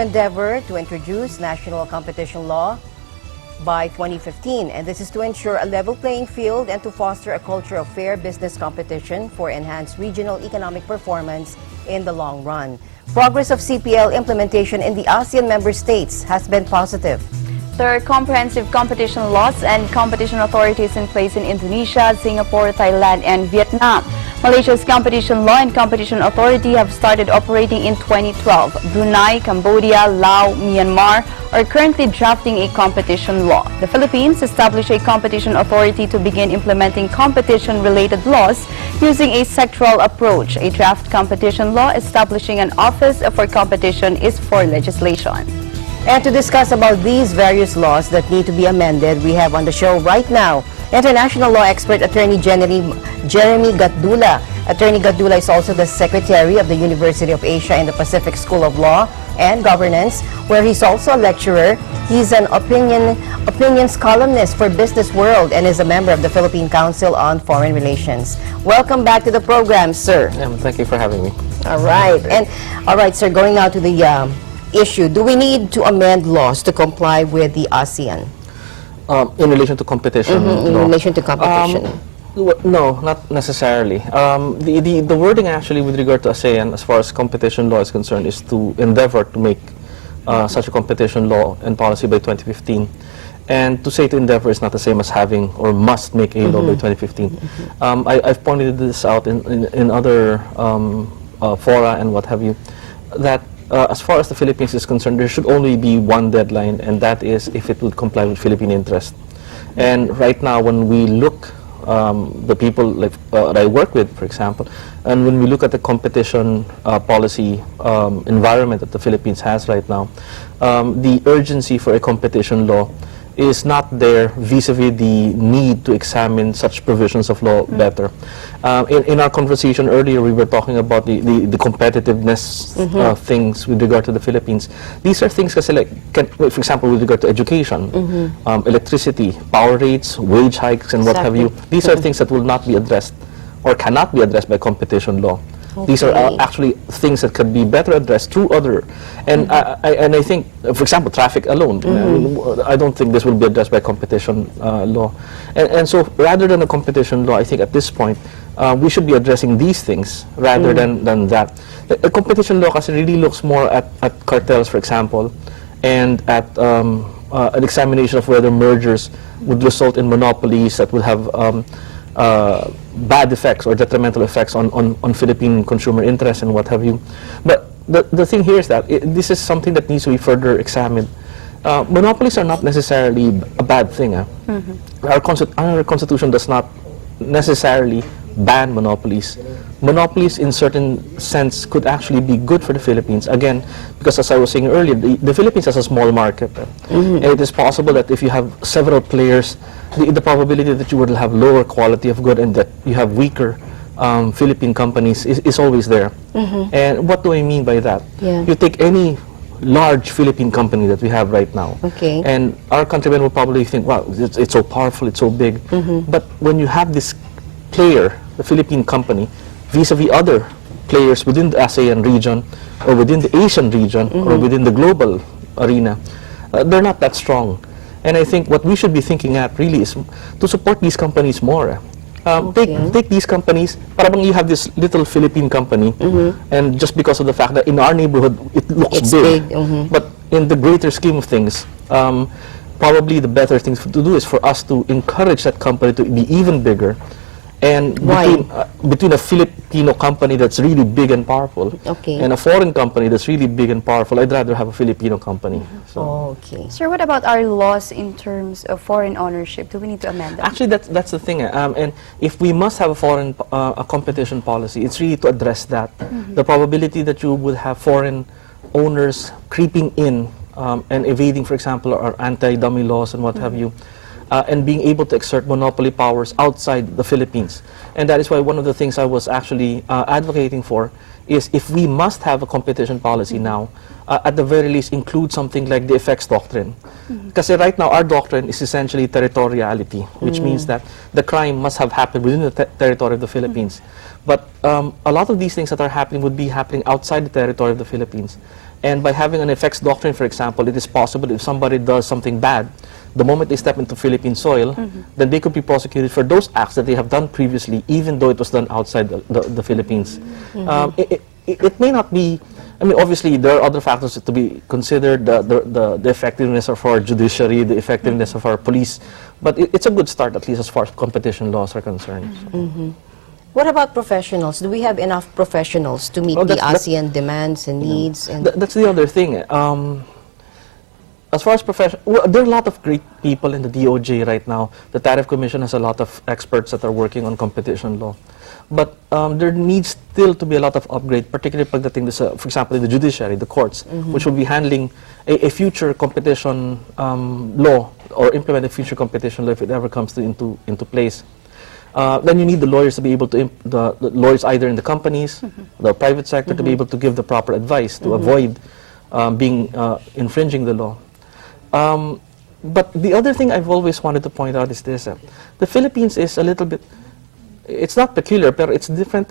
endeavor to introduce national competition law by 2015, and this is to ensure a level playing field and to foster a culture of fair business competition for enhanced regional economic performance in the long run. Progress of CPL implementation in the ASEAN member states has been positive. There are comprehensive competition laws and competition authorities in place in Indonesia, Singapore, Thailand, and Vietnam. Malaysia's Competition Law and Competition Authority have started operating in 2012. Brunei, Cambodia, Laos, Myanmar are currently drafting a competition law. The Philippines established a competition authority to begin implementing competition-related laws using a sectoral approach. A draft competition law establishing an office for competition is for legislation. And to discuss about these various laws that need to be amended, we have on the show right now international law expert Attorney Jeremy Gatdula. Attorney Gatdula is also the Secretary of the University of Asia in the Pacific School of Law and Governance, where he's also a lecturer. He's an opinions columnist for Business World and is a member of the Philippine Council on Foreign Relations. Welcome back to the program, sir. Thank you for having me. All right. And all right, sir, going now to the issue, do we need to amend laws to comply with the ASEAN? In relation to competition? In relation to competition? No, not necessarily. The wording actually with regard to ASEAN, as far as competition law is concerned, is to endeavor to make such a competition law and policy by 2015. And to say to endeavor is not the same as having or must make a law by 2015. I've pointed this out in other fora and what have you, that as far as the Philippines is concerned, there should only be one deadline, and that is if it would comply with Philippine interest. And right now, when we look, the people like, that I work with, for example, and when we look at the competition policy environment that the Philippines has right now, the urgency for a competition law is not there vis-a-vis the need to examine such provisions of law better. In our conversation earlier, we were talking about the competitiveness things with regard to the Philippines. These are things, kasi like, for example, with regard to education, electricity, power rates, wage hikes, and what have you. These are things that will not be addressed or cannot be addressed by competition law. Okay. These are actually things that could be better addressed through other, and I think, for example, traffic alone. I don't think this will be addressed by competition law, and so rather than a competition law, I think at this point we should be addressing these things rather than that. A competition law kasi really looks more at cartels, for example, and at an examination of whether mergers would result in monopolies that would have bad effects or detrimental effects on Philippine consumer interests and what have you. But the thing here is that this is something that needs to be further examined. Monopolies are not necessarily a bad thing. Our Constitution does not necessarily ban monopolies. Monopolies in certain sense could actually be good for the Philippines. Again, because as I was saying earlier, the Philippines has a small market. And it is possible that if you have several players, the probability that you will have lower quality of good and that you have weaker Philippine companies is always there. And what do I mean by that? You take any large Philippine company that we have right now, and our countrymen will probably think, wow, it's so powerful, it's so big. But when you have this player, the Philippine company, vis-a-vis other players within the ASEAN region or within the Asian region or within the global arena, they're not that strong. And I think what we should be thinking at really is to support these companies more. Take these companies, parang you have this little Philippine company, and just because of the fact that in our neighborhood it looks big. But in the greater scheme of things, probably the better thing to do is for us to encourage that company to be even bigger. And between a Filipino company that's really big and powerful and a foreign company that's really big and powerful, I'd rather have a Filipino company. So. Sir, what about our laws in terms of foreign ownership? Do we need to amend them? Actually, that's the thing. And if we must have a foreign a competition policy, it's really to address that. The probability that you would have foreign owners creeping in and evading, for example, our anti-dummy laws and what have you. And being able to exert monopoly powers outside the Philippines. And that is why one of the things I was actually advocating for is if we must have a competition policy now, at the very least include something like the effects doctrine. Because right now our doctrine is essentially territoriality, which means that the crime must have happened within the territory of the Philippines. But a lot of these things that are happening would be happening outside the territory of the Philippines. And by having an effects doctrine, for example, it is possible if somebody does something bad, the moment they step into Philippine soil, then they could be prosecuted for those acts that they have done previously, even though it was done outside the Philippines. It may not be, I mean, obviously there are other factors to be considered, the effectiveness of our judiciary, the effectiveness of our police, but it's a good start, at least as far as competition laws are concerned. What about professionals? Do we have enough professionals to meet the ASEAN demands and needs? And That's the other thing. As far as well, there are a lot of great people in the DOJ right now. The Tariff Commission has a lot of experts that are working on competition law. But there needs still to be a lot of upgrade, particularly pagdating to, for example, the judiciary, the courts, which will be handling a future competition law or implement a future competition law if it ever comes into place. Then you need the lawyers to be able to, the lawyers either in the companies, the private sector, to be able to give the proper advice to avoid infringing the law. But the other thing I've always wanted to point out is this. The Philippines is a little bit, it's not peculiar, but it's different.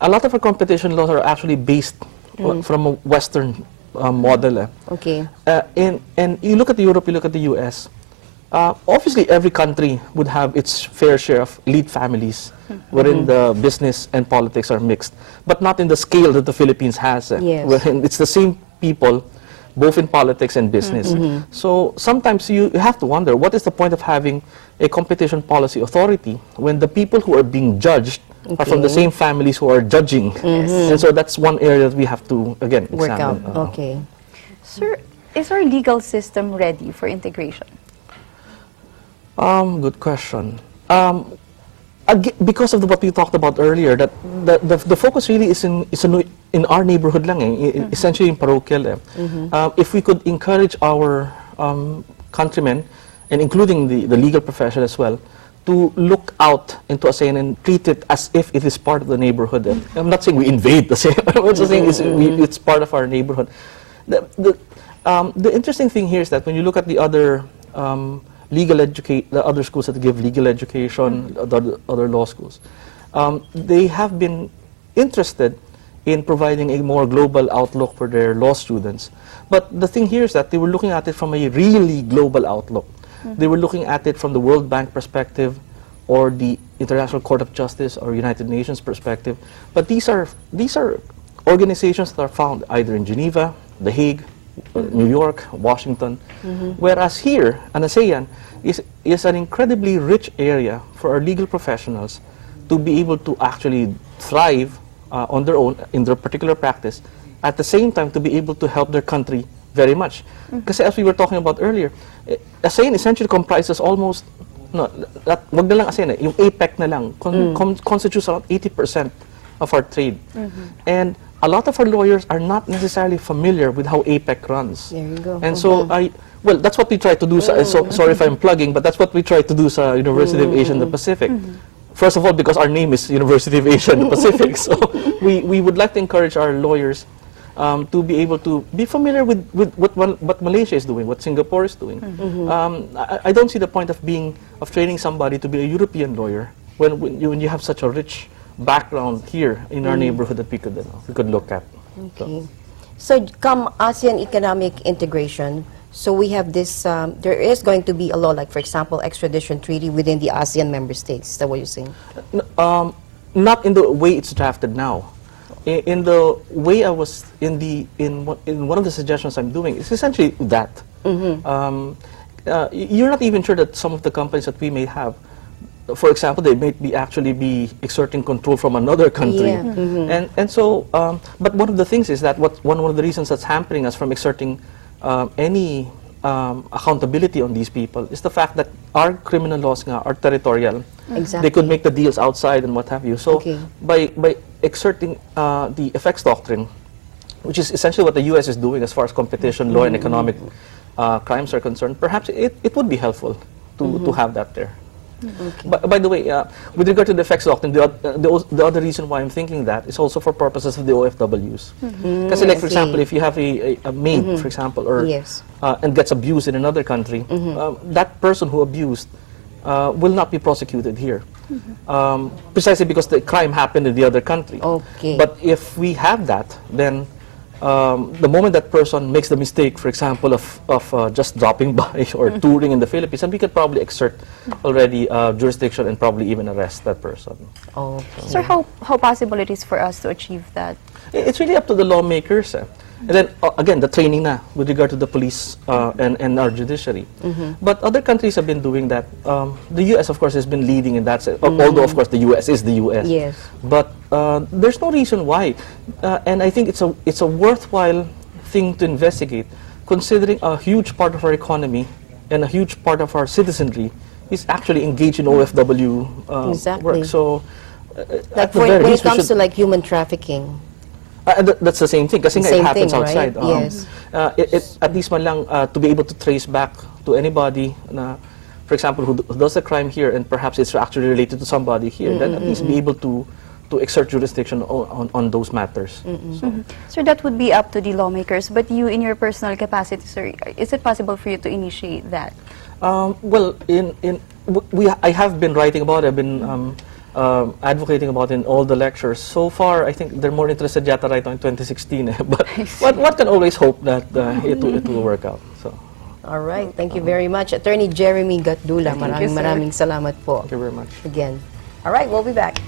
A lot of our competition laws are actually based from a Western model. okay. And you look at Europe, you look at the US, obviously every country would have its fair share of elite families wherein the business and politics are mixed, but not in the scale that the Philippines has, Yes. wherein it's the same people both in politics and business. So sometimes you have to wonder, what is the point of having a competition policy authority when the people who are being judged are from the same families who are judging? And so that's one area that we have to, again, Work out. examine. Okay. Sir, is our legal system ready for integration? Good question. Because of what we talked about earlier, that the focus really is in our neighborhood lang, essentially in parochial. If we could encourage our countrymen, and including the legal profession as well, to look out into ASEAN and treat it as if it is part of the neighborhood. I'm not saying we invade ASEAN. I'm just saying it's part of our neighborhood. The interesting thing here is that when you look at the other the other schools that give legal education, the other law schools, they have been interested in providing a more global outlook for their law students. But the thing here is that they were looking at it from a really global outlook. They were looking at it from the World Bank perspective or the International Court of Justice or United Nations perspective. But these are organizations that are found either in Geneva, The Hague, New York, Washington, whereas here, an ASEAN is an incredibly rich area for our legal professionals to be able to actually thrive on their own, in their particular practice, at the same time to be able to help their country very much. Because as we were talking about earlier, ASEAN essentially comprises almost, wag na lang ASEAN, yung APEC na lang, constitutes around 80% of our trade. And a lot of our lawyers are not necessarily familiar with how APEC runs. There you go. And so well, that's what we try to do. Sorry if I'm plugging, but that's what we try to do sa University of Asia and the Pacific. First of all, because our name is University of Asia and the Pacific, so we would like to encourage our lawyers to be able to be familiar with what Malaysia is doing, what Singapore is doing. I don't see the point of training somebody to be a European lawyer when you have such a rich background here in our neighborhood that we could look at. Okay. So come ASEAN economic integration, so we have this, there is going to be a law, like for example, extradition treaty within the ASEAN member states. Is that what you're saying? Not in the way it's drafted now. In the way I was, in one of the suggestions I'm doing, it's essentially that. You're not even sure that some of the companies that we may have, for example, they may actually be exerting control from another country. Yeah. And so, but one of the things is that one of the reasons that's hampering us from exerting any accountability on these people is the fact that our criminal laws are territorial. Exactly. They could make the deals outside and what have you. So by exerting the effects doctrine, which is essentially what the U.S. is doing as far as competition law and economic crimes are concerned, perhaps it would be helpful to have that there. By the way, with regard to the effects doctrine, the other reason why I'm thinking that is also for purposes of the OFWs. Because, like, for example, if you have a maid, for example, or and gets abused in another country, that person who abused will not be prosecuted here, precisely because the crime happened in the other country. But if we have that, then the moment that person makes the mistake, for example, of just dropping by or touring in the Philippines, and we could probably exert already jurisdiction and probably even arrest that person. Oh, Sir, how possible it is for us to achieve that? It's really up to the lawmakers. And then, again, the training na with regard to the police and our judiciary. But other countries have been doing that. The U.S., of course, has been leading in that sense, although, of course, the U.S. is the U.S. Yes. But there's no reason why. And I think it's a worthwhile thing to investigate, considering a huge part of our economy and a huge part of our citizenry is actually engaged in OFW Exactly. work. So, like at the when very it least, we comes should- to like human trafficking. That's the same thing kasi nga it Same happens thing, outside. right? Yes. At least man lang to be able to trace back to anybody na, for example, who does a crime here and perhaps it's actually related to somebody here, then at least be able to exert jurisdiction on those matters. Sir, that would be up to the lawmakers, but you, in your personal capacity, sir, is it possible for you to initiate that? Well, I have been writing about it. I've been advocating about it in all the lectures. So far, I think they're more interested yata right now in 2016. But what can always hope that it will work out. So, All right. Thank you very much. Attorney Jeremy Gatdula, Thank you, sir. maraming salamat po. thank you very much. Again. All right, we'll be back.